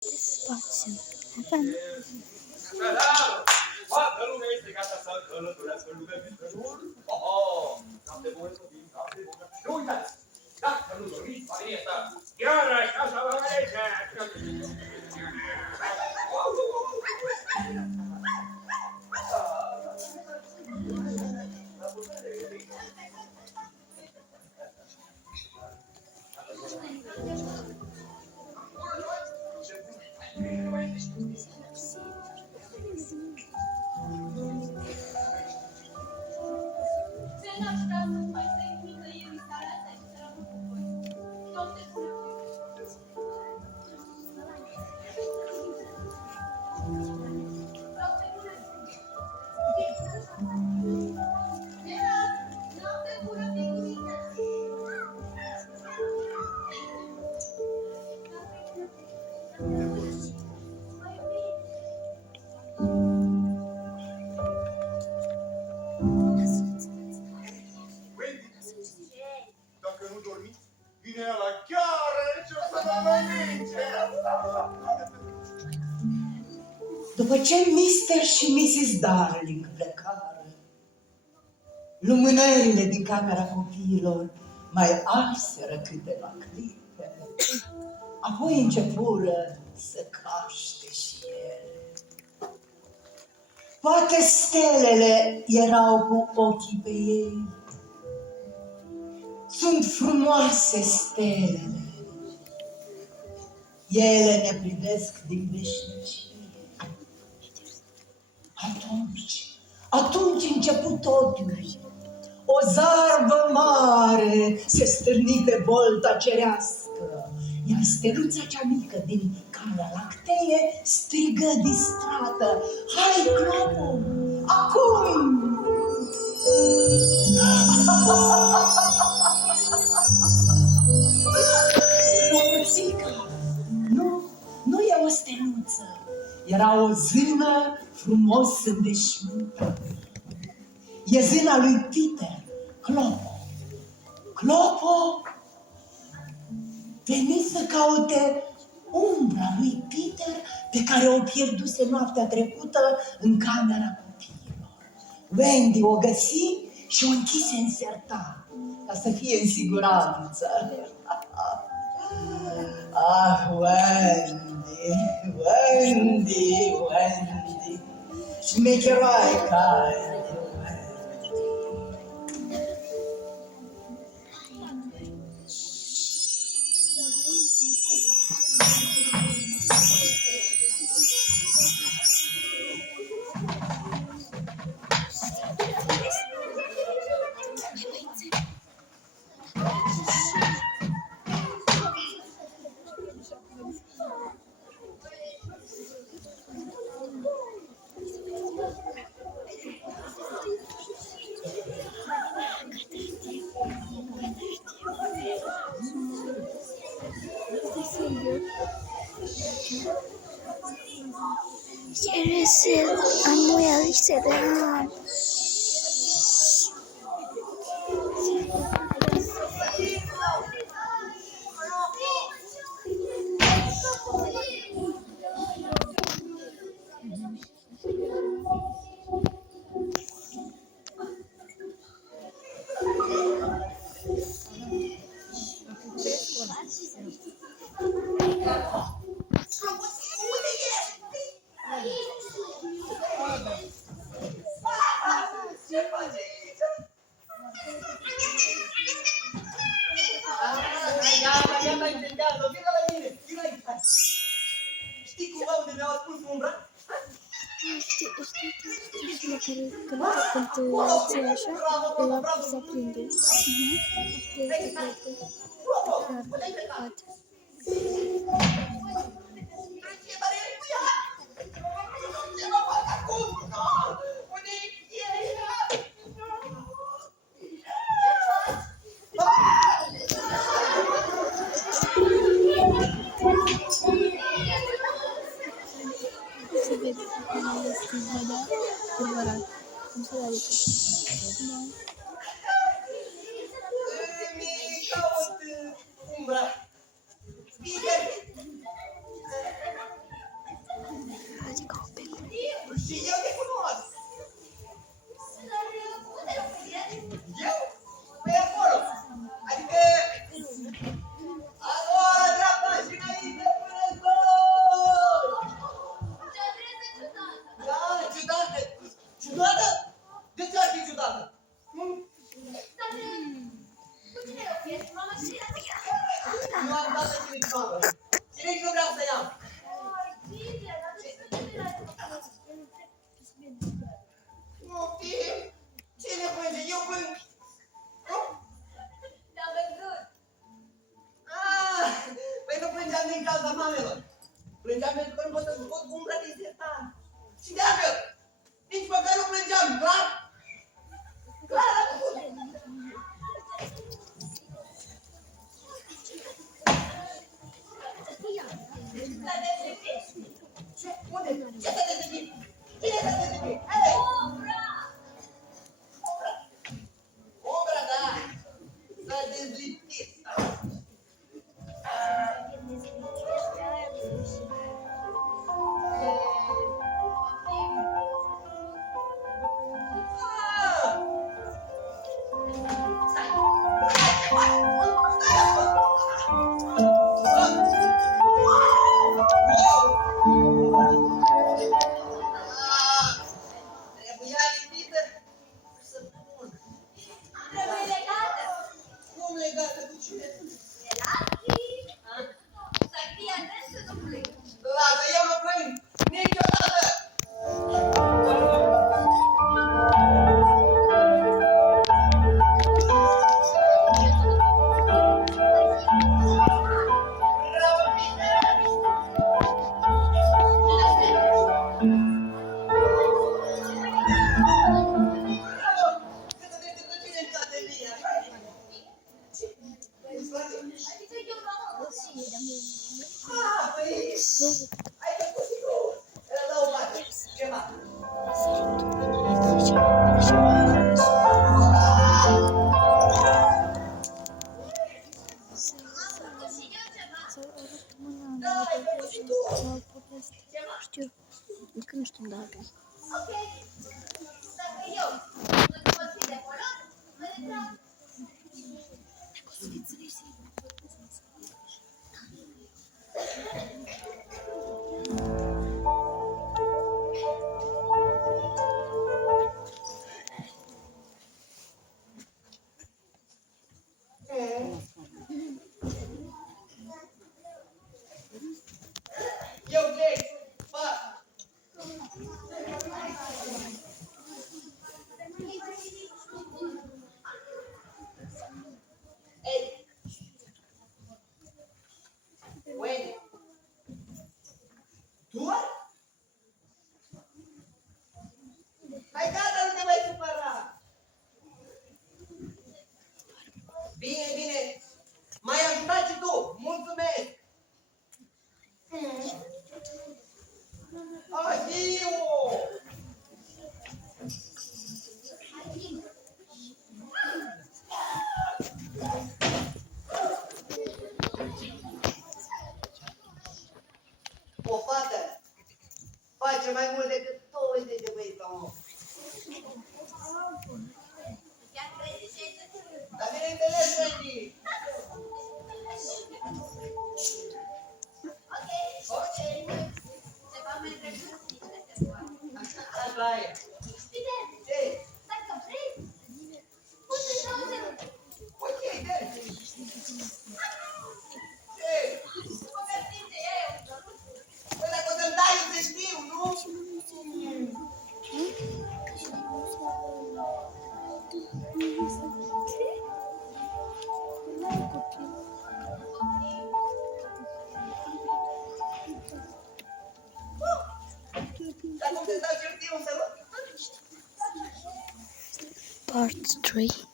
Spațiu. Avem. Toată lumea este gata să călătorească în lumea viselor. Noapte bună, noapte bună. Nu uitați, dacă nu dormiți, familia asta, chiar așa să vă merge. Dacă nu dormiți, vine la chiar și o să vă mănânce. După ce Mr. și Mrs. Darling plecară, lumânările din camera copiilor mai arseră câteva clipe. Apoi începură să caște și ele. Poate stelele erau cu ochii pe ei. Sunt frumoase stelele. Ele ne privesc din veșnicie. Atunci început totul. O zarvă mare se stârni pe bolta cerească, iar steluța cea mică din Calea Lactee strigă distrată: "Hai, Clopo, acum!" Clopoțica, nu e o steluță, era o zână frumos îndeșnută. E zâna lui Peter, Clopo. Clopo veni să caute umbra lui Peter pe care o pierduse noaptea trecută în camera copiilor. Wendy o găsi și o închise în sertar ca să fie în siguranță. Ah, Wendy, Wendy, Wendy, șmecheroaica. ¿Quieres ser muy adicional? Știi cumva unde mi-au ascuns umbra? Știi când ții așa, se aprinde. Se vede cum este vedea adevărat. Cum se vede că... Umbra. Poftim! Cine plânge? Eu plâng! Te-am văzut. Ah, păi nu plângeam din cauza mamelor. Plângeam pentru că nu pot să scot umbra din sertar. Și de altfel, nici măcar nu plângeam, clar? Clar am spus. S-a dezlipit. Ce? Unde? Ce s-a dezlipit? Cine s-a dezlipit? Hei! Umbra! Umbra, da! S-a dezlipit. Ah! Stai! Trebuia lipită să pun. Trebuie legată. Cum legată cu cine? Elastic. Să fie atent să nu plângi. Lasă, eu nu plâng niciodată! Bravo, Peter! Bravo! Că te vezi cu tine în caterie, așa e? Îți place? Adică eu m-am auzit. Ah, păi, ai făcut și tu la o parte, ceva. Da, ai făcut și tu. Știu. Adică nu știu dacă. Ok. Dacă eu nu pot fi de acolo, mă retrag. Eu plec, pa! Ei! Wendy! Tu? Hai gata, nu te mai supăra! Bine, bine! M-ai ajutat și tu! Mulțumesc! Adio! O fată face mai mult decât 20 de băieți la un om. Chiar crezi ce ai zis? Dar bineînțeles, Wendy! Ok. Ok! Ceva mai drăguț nici de te poate. Așa e! Bine, Ce? dacă vrei, poți să dau de Ok, dă! Ce? mă găsim de eu. Păi dacă o să-mi dai, să știu, nu? Dacă îmi dau, să știu, să văd. Part 3.